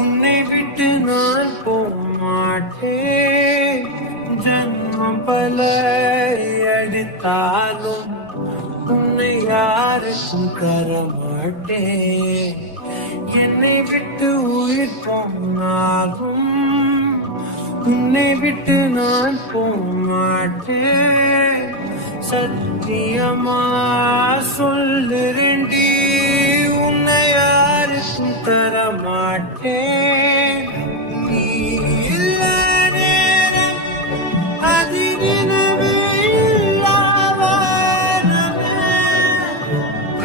உன்னை விட்டு நான் போமாட்டேன். ஜன்மம் பல அடித்தாலும் உன்னை யாருக்கும் தரமாட்டேன். என்னை விட்டு உயிர் போனாலும் உன்னை விட்டு நான் போமாட்டேன். சத்தியமா சொல்லுறேன்டி, உன்னை யாருக்கும் தரமாட்டேன். நீ இல்ல நேரம் அதிரினவே இல்லாவானமே.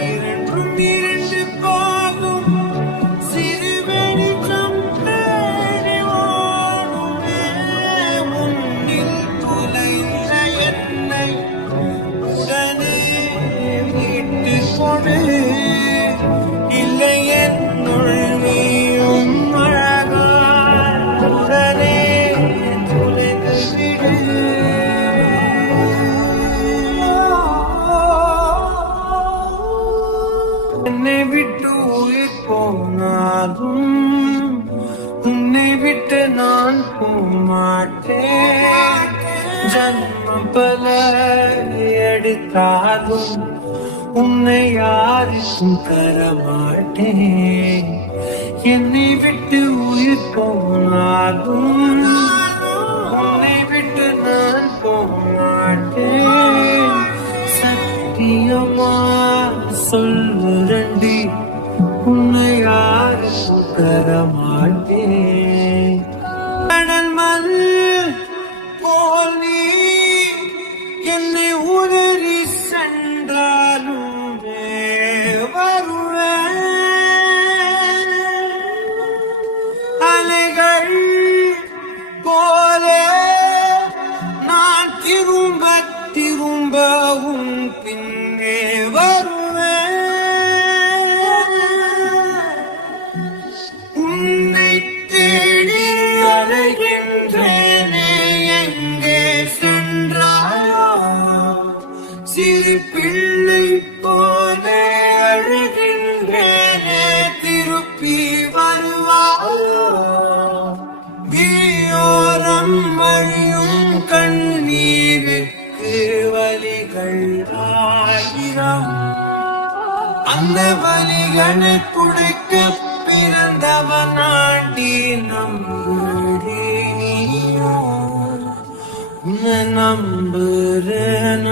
இரண்டும் இரண்டு போகும் சிறு வெளிச்சம் தேடி ஓடுமே. முன்னில் துளைந்த என்னை உடனே விட்டு கொடு. இல்லை என்னுள் நீயும் அழகாய் உடனே துளைந்து விடு. என்னை விட்டு உயிர் போனாலும் உன்னை விட்டு நான் போமாட்டேன். ஜன்மம் பல எடுத்தாலும் உன்னை யாருக்கும் தரமாட்டேன். என்னை விட்டு உயிர் போனாலும் உன்னை விட்டு நான் போமாட்டேன். சத்தியமா சொல்லுறண்டி, உன்னை யாருக்கும் தரமாட்டேன். கடல் மண் போல் நீ என்னை உதறி சென்றாலும் வருவேன். அலைகள் போல நான் திரும்ப திரும்ப உன் பின்னே வருவேன். உன்னை தேடி அலைகின்றேனே, எங்கே சென்றாயோ? சிறு பிள்ளை போல அழுகின்றேனே, திருப்பி வருவாயோ? நீயோரம் வழியும் கண்ணீருக்கு வலிகள் ஆயிரம். அந்த வலிகளை துடைக்க பிறந்தவனாண்டி நம்புறேன். உன்னை நம்புறேன்.